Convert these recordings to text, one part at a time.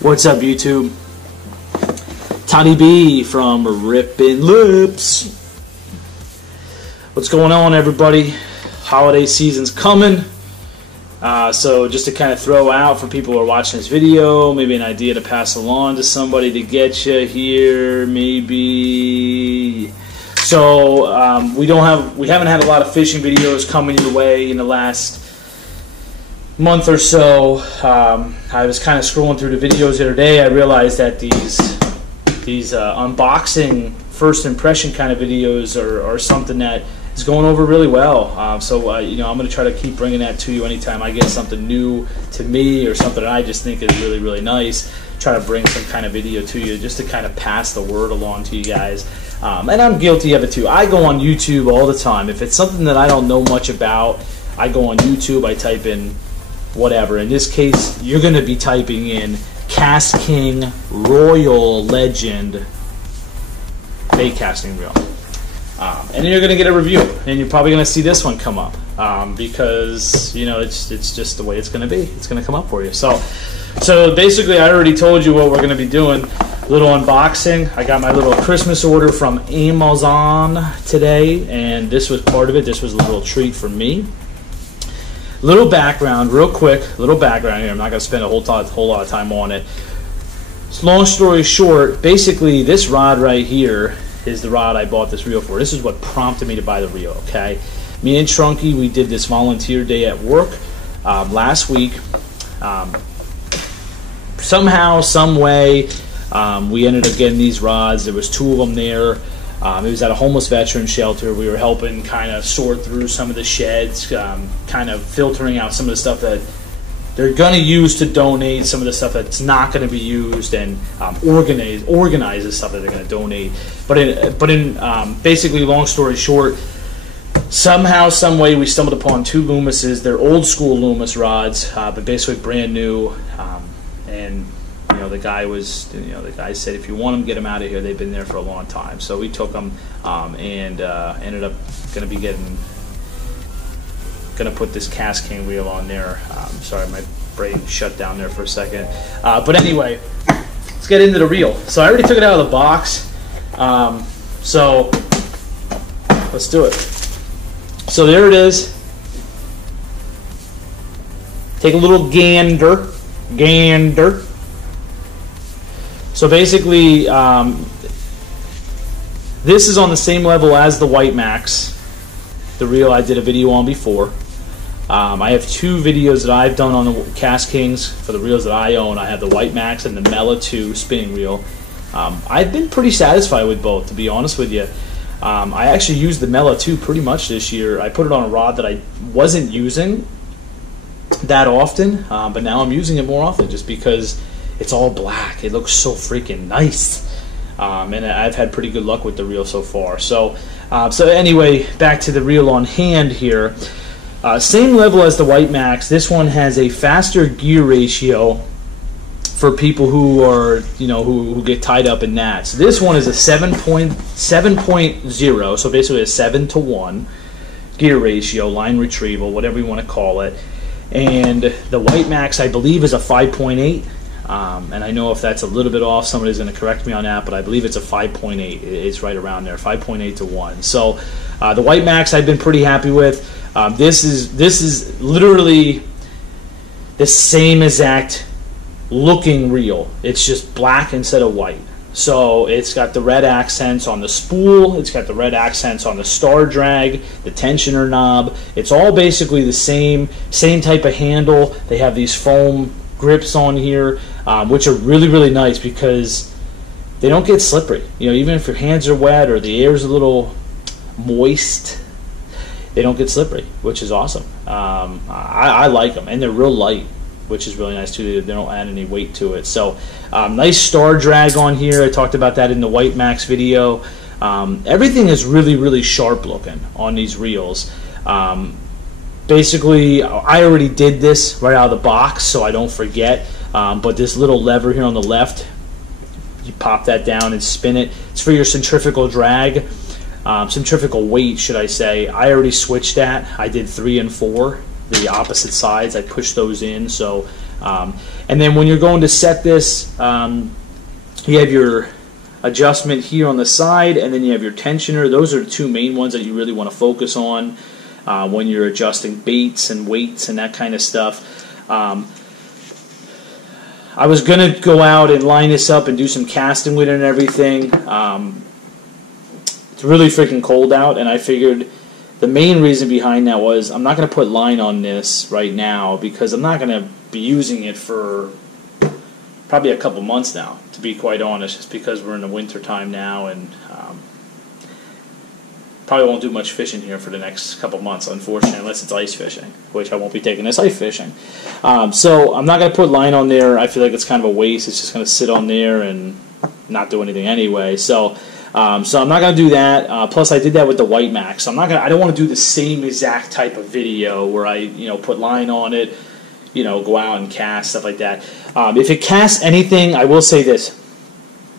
What's up, YouTube? Toddy B from Rippin Lipz. What's going on, everybody? Holiday season's coming. So just to kind of throw out for people who are watching this video, maybe an idea to pass along to somebody to get you here, maybe. So we haven't had a lot of fishing videos coming your way in the last month or so. I was kind of scrolling through the videos the other day. I realized that these unboxing first impression kind of videos are something that is going over really well. So I'm going to try to keep bringing that to you anytime I get something new to me or something that I just think is really, really nice. Try to bring some kind of video to you just to kind of pass the word along to you guys. And I'm guilty of it too. I go on YouTube all the time. If it's something that I don't know much about, I go on YouTube, I type in whatever. In this case, you're going to be typing in KastKing Royale Legend baitcasting reel. And then you're going to get a review, and you're probably going to see this one come up because it's just the way it's going to be. It's going to come up for you. So basically, I already told you what we're going to be doing. Little unboxing. I got my little Christmas order from Amazon today, and this was part of it. This was a little treat for me. Little background, real quick. Little background here. I'm not going to spend a whole lot of time on it. Long story short, basically, this rod right here is the rod I bought this reel for. This is what prompted me to buy the reel. Okay, me and Trunky, we did this volunteer day at work last week. Somehow, some way, we ended up getting these rods. There was 2 of them there. It was at a homeless veteran shelter. We were helping kind of sort through some of the sheds, kind of filtering out some of the stuff that they're going to use to donate, some of the stuff that's not going to be used, and organize the stuff that they're going to donate. But in basically, long story short, somehow, some way, we stumbled upon 2 Loomises. They're old school Loomis rods, but basically brand new. And the guy said, if you want them, get them out of here. They've been there for a long time. So we took them and ended up going to put this KastKing reel on there. Sorry, my brain shut down there for a second. But anyway, let's get into the reel. So I already took it out of the box. So let's do it. So there it is. Take a little gander. So basically, this is on the same level as the White Max, the reel I did a video on before. I have 2 videos that I've done on the KastKings for the reels that I own. I have the White Max and the Mela 2 spinning reel. I've been pretty satisfied with both, to be honest with you. I actually used the Mela 2 pretty much this year. I put it on a rod that I wasn't using that often, but now I'm using it more often just because it's all black. It looks so freaking nice. And I've had pretty good luck with the reel so far. So anyway, back to the reel on hand here. Same level as the White Max. This one has a faster gear ratio for people who are, who get tied up in gnats. This one is a 7.0, so basically a 7-to-1 gear ratio, line retrieval, whatever you want to call it. And the White Max, I believe, is a 5.8. And I know if that's a little bit off, somebody's going to correct me on that, but I believe it's a 5.8. It's right around there, 5.8 to 1. So the White Max I've been pretty happy with. This is literally the same exact looking reel. It's just black instead of white. So it's got the red accents on the spool. It's got the red accents on the star drag, the tensioner knob. It's all basically the same type of handle. They have these foam grips on here, which are really, really nice because they don't get slippery. Even if your hands are wet or the air's a little moist, they don't get slippery, which is awesome. I like them, and they're real light, which is really nice too. They don't add any weight to it. So nice star drag on here. I talked about that in the White Max video. Everything is really, really sharp looking on these reels. Basically, I already did this right out of the box, so I don't forget. But this little lever here on the left, you pop that down and spin it. It's for your centrifugal drag, centrifugal weight, should I say. I already switched that. I did 3 and 4, the opposite sides. I pushed those in, so And then when you're going to set this, you have your adjustment here on the side, and then you have your tensioner. Those are the two main ones that you really want to focus on when you're adjusting baits and weights and that kind of stuff. I was going to go out and line this up and do some casting with it and everything. It's really freaking cold out, and I figured the main reason behind that was I'm not going to put line on this right now because I'm not going to be using it for probably a couple months now, to be quite honest, just because we're in the winter time now, and probably won't do much fishing here for the next couple months, unfortunately, unless it's ice fishing, which I won't be taking this ice fishing. So I'm not going to put line on there. I feel like it's kind of a waste. It's just going to sit on there and not do anything anyway. So I'm not going to do that. Plus, I did that with the White Max. So I don't want to do the same exact type of video where I put line on it, go out and cast, stuff like that. If it casts anything, I will say this.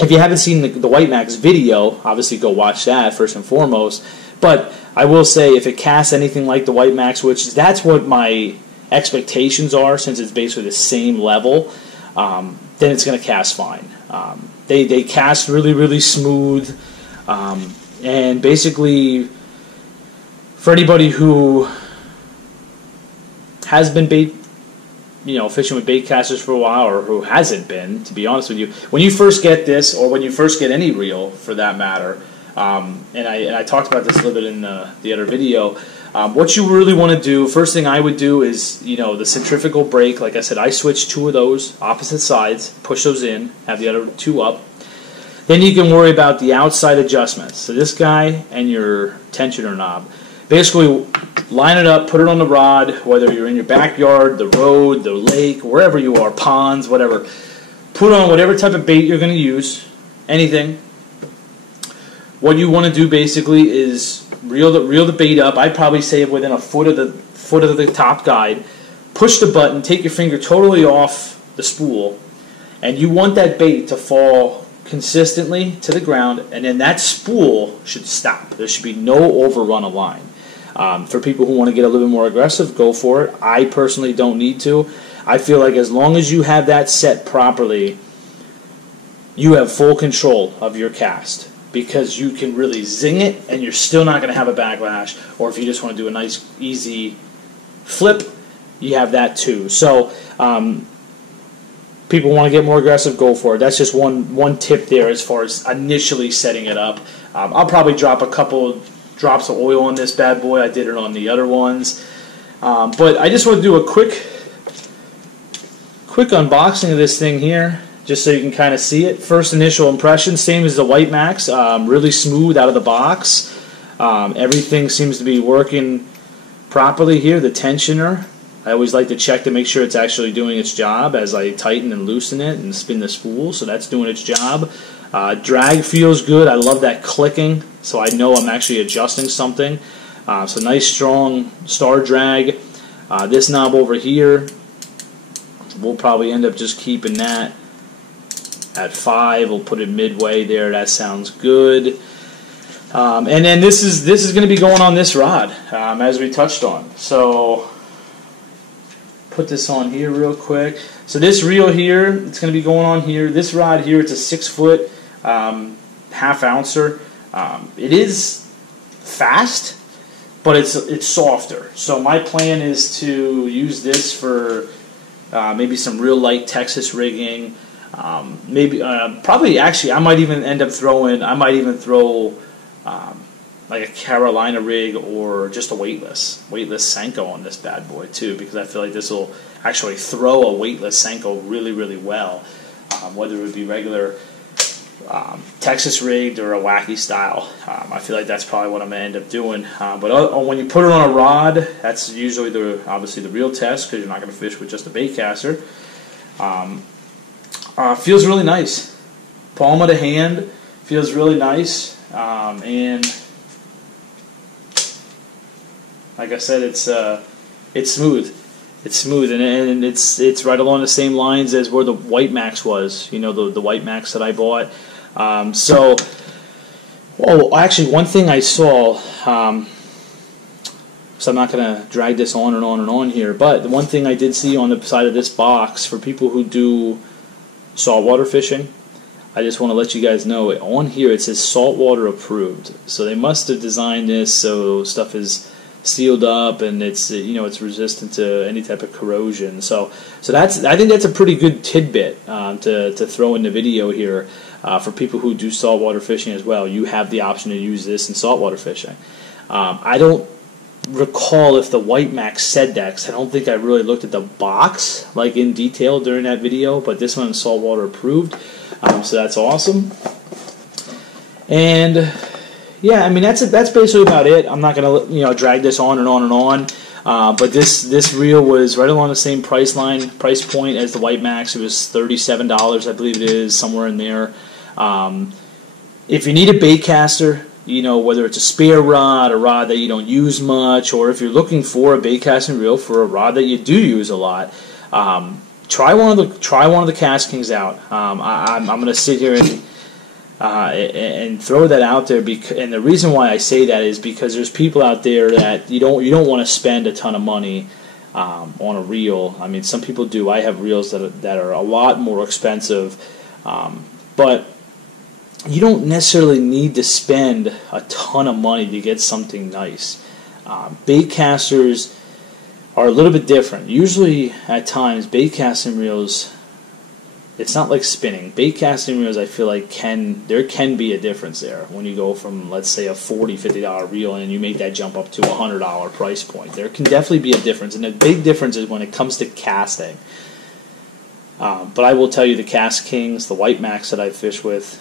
If you haven't seen the White Max video, obviously go watch that first and foremost. But I will say if it casts anything like the White Max, which that's what my expectations are, since it's basically the same level, then it's going to cast fine. They cast really, really smooth. And basically, for anybody who has been fishing with bait casters for a while, or who hasn't been, to be honest with you, when you first get this, or when you first get any reel for that matter, and I talked about this a little bit in the other video, what you really want to do, first thing I would do is, the centrifugal brake. Like I said, I switched two of those opposite sides, push those in, have the other two up. Then you can worry about the outside adjustments. So this guy and your tensioner knob. Basically, line it up, put it on the rod, whether you're in your backyard, the road, the lake, wherever you are, ponds, whatever. Put on whatever type of bait you're going to use, anything. What you want to do basically is reel the bait up. I'd probably say within a foot of the top guide. Push the button, take your finger totally off the spool, and you want that bait to fall consistently to the ground, and then that spool should stop. There should be no overrun of line. For people who want to get a little bit more aggressive, go for it. I personally don't need to. I feel like as long as you have that set properly, you have full control of your cast, because you can really zing it and you're still not going to have a backlash. Or if you just want to do a nice easy flip, you have that too. So people want to get more aggressive, go for it. That's just one tip there as far as initially setting it up. I'll probably drop a couple drops of oil on this bad boy. I did it on the other ones. But I just want to do a quick unboxing of this thing here, just so you can kind of see it. First initial impression, same as the White Max, really smooth out of the box. Everything seems to be working properly here. The tensioner, I always like to check to make sure it's actually doing its job as I tighten and loosen it and spin the spool, so that's doing its job. Drag feels good. I love that clicking, so I know I'm actually adjusting something. So nice strong star drag. This knob over here, we'll probably end up just keeping that at 5. We'll put it midway there. That sounds good. And then this is going to be going on this rod, as we touched on. So put this on here real quick. So this reel here, it's going to be going on here. This rod here, it's a 6-foot half-ouncer. It is fast, but it's softer. So my plan is to use this for maybe some real light Texas rigging. Probably actually I might even throw like a Carolina rig or just a weightless Senko on this bad boy too, because I feel like this will actually throw a weightless Senko really, really well, whether it would be regular Texas rigged or a wacky style. I feel like that's probably what I'm going to end up doing. But when you put it on a rod, that's usually obviously the real test, because you're not going to fish with just a bait caster. Feels really nice. Palm of the hand feels really nice, and like I said, it's smooth. It's smooth, and it's right along the same lines as where the White Max was. The White Max that I bought. Actually, one thing I saw. so I'm not going to drag this on and on and on here. But the one thing I did see on the side of this box, for people who do saltwater fishing, I just want to let you guys know, on here it says saltwater approved. So they must have designed this so stuff is sealed up and it's, you know, it's resistant to any type of corrosion. So I think that's a pretty good tidbit to throw in the video here for people who do saltwater fishing as well. You have the option to use this in saltwater fishing. I don't recall if the White Max said that, because I don't think I really looked at the box like in detail during that video, but this one is saltwater approved, so that's awesome. And yeah, I mean that's basically about it. I'm not gonna, you know, drag this on and on and on, but this reel was right along the same price point as the White Max. It was $37, I believe it is, somewhere in there. If you need a bait caster, you know, whether it's a spare rod, a rod that you don't use much, or if you're looking for a bait casting reel for a rod that you do use a lot, try one of the KastKings out. I'm going to sit here and throw that out there, and the reason why I say that is because there's people out there that you don't want to spend a ton of money on a reel. I mean, some people do. I have reels that are a lot more expensive, but you don't necessarily need to spend a ton of money to get something nice. Bait casters are a little bit different. Usually, at times, bait casting reels, it's not like spinning. Bait casting reels, I feel like there can be a difference there when you go from, let's say, a $40, $50 reel and you make that jump up to a $100 price point. There can definitely be a difference, and the big difference is when it comes to casting. But I will tell you, the KastKings, the White Max that I fish with,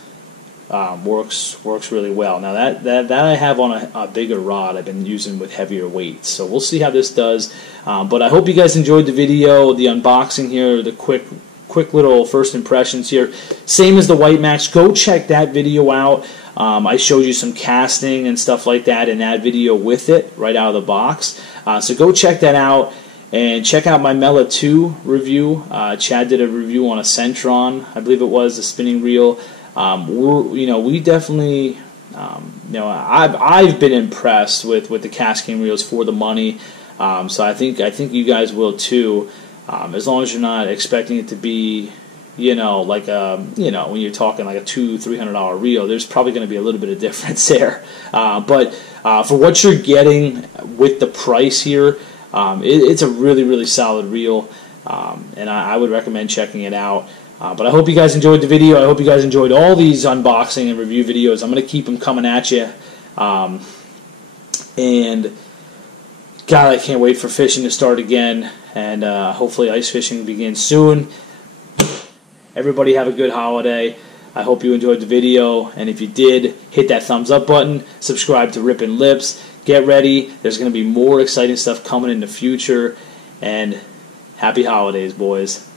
works really well. Now that I have on a bigger rod, I've been using with heavier weights. So we'll see how this does. But I hope you guys enjoyed the video, the unboxing here, the quick little first impressions here. Same as the White Max. Go check that video out. I showed you some casting and stuff like that in that video with it right out of the box. So go check that out. And check out my Mela 2 review. Chad did a review on a Centron, I believe it was, the spinning reel. We definitely, I've been impressed with the KastKing reels for the money. So I think you guys will too. As long as you're not expecting it to be, like when you're talking like a $200-$300 reel, there's probably going to be a little bit of difference there. But for what you're getting with the price here, it's a really solid reel, and I would recommend checking it out. But I hope you guys enjoyed the video. I hope you guys enjoyed all these unboxing and review videos. I'm going to keep them coming at you. And God, I can't wait for fishing to start again. And hopefully ice fishing begins soon. Everybody have a good holiday. I hope you enjoyed the video. And if you did, hit that thumbs up button. Subscribe to Rippin' Lipz. Get ready. There's going to be more exciting stuff coming in the future. And happy holidays, boys.